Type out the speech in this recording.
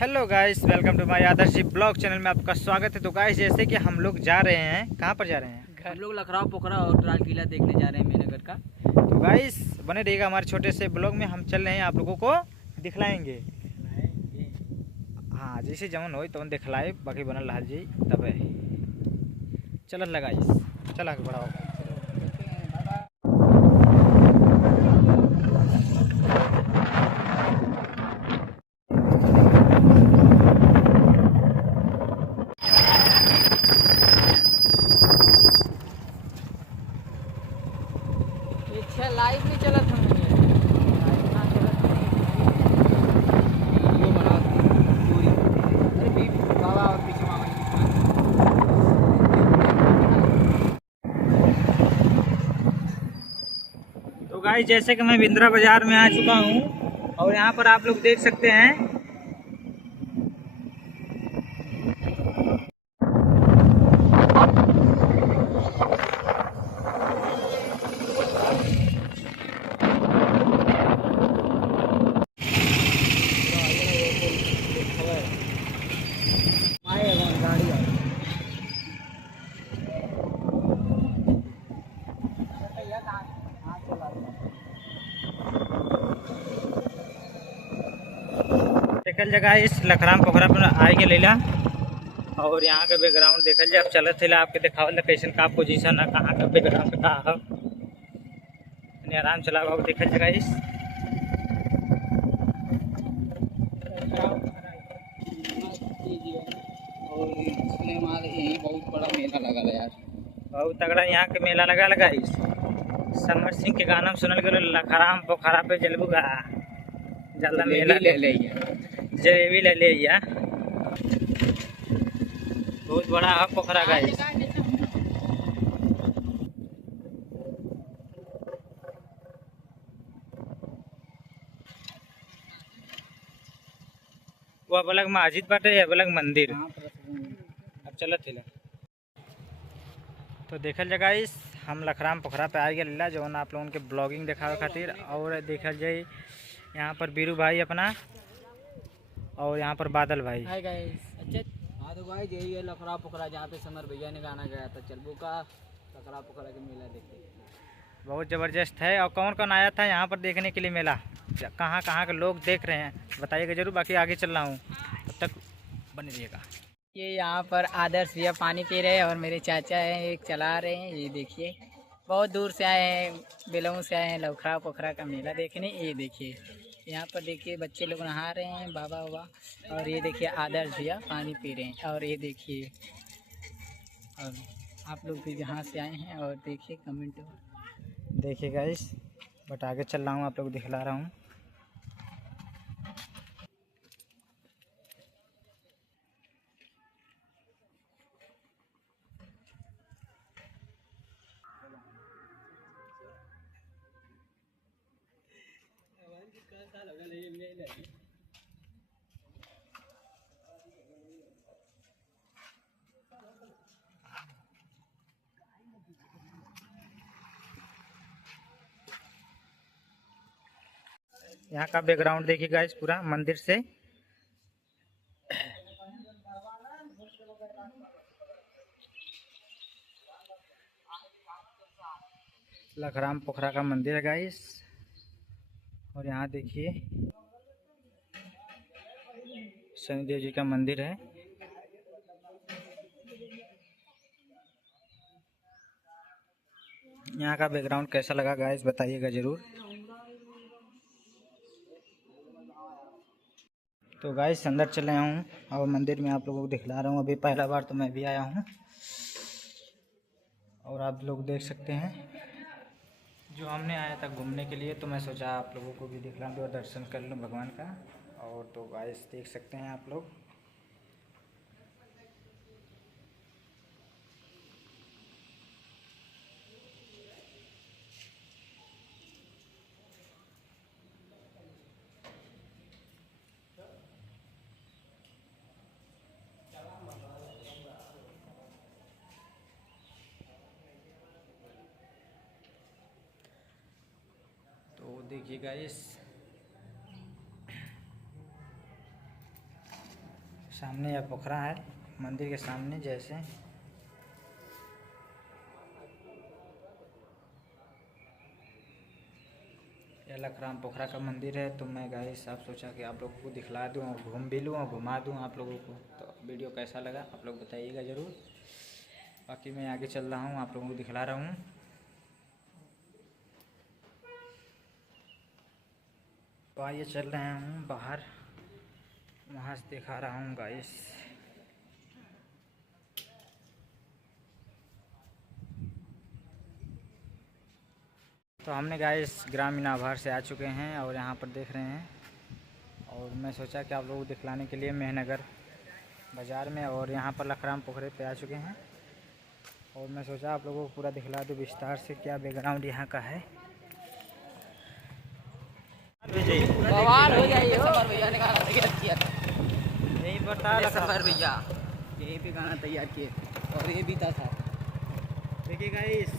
Hello guys, welcome to my Adarsh ji blog channel में आपका स्वागत है। तो गाइस, जैसे कि हम लोग जा रहे हैं, कहाँ पर जा रहे हैं? हम लोग लखराव पोखरा और लाल किला देखने जा रहे हैं मेहनगर का। तो गाइस बने रहिएगा हमारे छोटे से ब्लॉग में। हम चल रहे हैं, आप लोगों को दिखलाएंगे। हाँ, जैसे जमन हो तो दिखलाए, बाकी बनल रहा जी तब चल लगा चल आगे बढ़ाओ। पीछे लाइव नहीं चलत हम तो गाइस, जैसे कि मैं बिंद्रा बाजार में आ चुका हूँ और यहाँ पर आप लोग देख सकते हैं देखल जगह इस लखराम पोखरा पर आएंगे लेला। और यहाँ का बैकग्राउंड देखल जाए, अब चलत थे आपके दिखावल कैसन का पोजीशन है, कहाँ का बैकग्राउंड का है। आराम चला देखल जगह इस यही बहुत बड़ा मेला लगा है यार। बहुत तगड़ा यहाँ के मेला लगा इस समर सिंह के गाना में सुनल गए, लखराम पोखरा पे जलबूगा जल्दा मेला ले जलेबी ले लिया। बहुत बड़ा है पोखरा गाइस। वो अलग मस्जिद बाटे, अलग मंदिर। अब चलत हिला तो देखल जगह इस हम लखराम पोखरा पे आ गया जो आप लोगों के ब्लॉगिंग दिखावे खातिर। और देखल जाए यहाँ पर बीरू भाई अपना, और यहाँ पर बादल भाई। Hi guys. अच्छा हाँ तो गाइस यही है लखराव पोखरा जहाँ पे समर भैया ने गाना गाया था चलबू का। लखराव पोखरा के मेला देखते बहुत ज़बरदस्त है। और कौन कौन आया था यहाँ पर देखने के लिए मेला, कहाँ कहाँ के लोग देख रहे हैं बताइएगा ज़रूर। बाकी आगे चल रहा हूँ, तब तक बने रहिएगा। ये यहाँ पर आदर्श भैया पानी पी रहे हैं और मेरे चाचा हैं एक चला रहे हैं। ये देखिए बहुत दूर से आए हैं, बेलऊ से आए हैं लखराव पोखरा का मेला देखने। ये देखिए यहाँ पर देखिए बच्चे लोग नहा रहे हैं, बाबा बाबा। और ये देखिए आदर्श भैया पानी पी रहे हैं। और ये देखिए और आप लोग भी जहाँ से आए हैं और देखिए कमेंट देखिएगा इस बट आगे चल रहा हूँ, आप लोग दिखला रहा हूँ। यहाँ का बैकग्राउंड देखिएगा इस पूरा मंदिर से। लखराम पोखरा का मंदिर है गाइस। और यहाँ देखिए शनिदेव जी का मंदिर है। यहाँ का बैकग्राउंड कैसा लगा गाइस बताइएगा ज़रूर। तो गाइस अंदर चले हूँ और मंदिर में आप लोगों को दिखला रहा हूँ। अभी पहला बार तो मैं भी आया हूँ और आप लोग देख सकते हैं जो हमने आया था घूमने के लिए। तो मैं सोचा आप लोगों को भी दिखला दूँ और दर्शन कर लूँ भगवान का। और तो गाइस देख सकते हैं आप लोग। तो देखिए गाइस सामने यह पोखरा है, मंदिर के सामने जैसे। यह लखराम पोखरा का मंदिर है। तो मैं गाइस आप सोचा कि आप लोगों को दिखला दूँ और घूम भी लूँ और घुमा दूँ आप लोगों को। तो वीडियो कैसा लगा आप लोग बताइएगा ज़रूर। बाकी मैं आगे चल रहा हूँ, आप लोगों को दिखला रहा हूँ। तो आइए चल रहे हूँ बाहर, वहाँ से दिखा रहा हूँ गाइस। तो हमने गाइस ग्रामीण आभार से आ चुके हैं और यहाँ पर देख रहे हैं। और मैं सोचा कि आप लोगों को दिखलाने के लिए मेहनगर बाज़ार में और यहाँ पर लखराम पोखरे पे आ चुके हैं। और मैं सोचा आप लोगों को पूरा दिखला दूँ विस्तार से क्या बैकग्राउंड यहाँ का है। बवाल हो जाइए सफर भैया ने गाना तैयार किया था। यही बता सफर भैया यहीं पे गाना तैयार किए और ये भी था। देखिए गाइस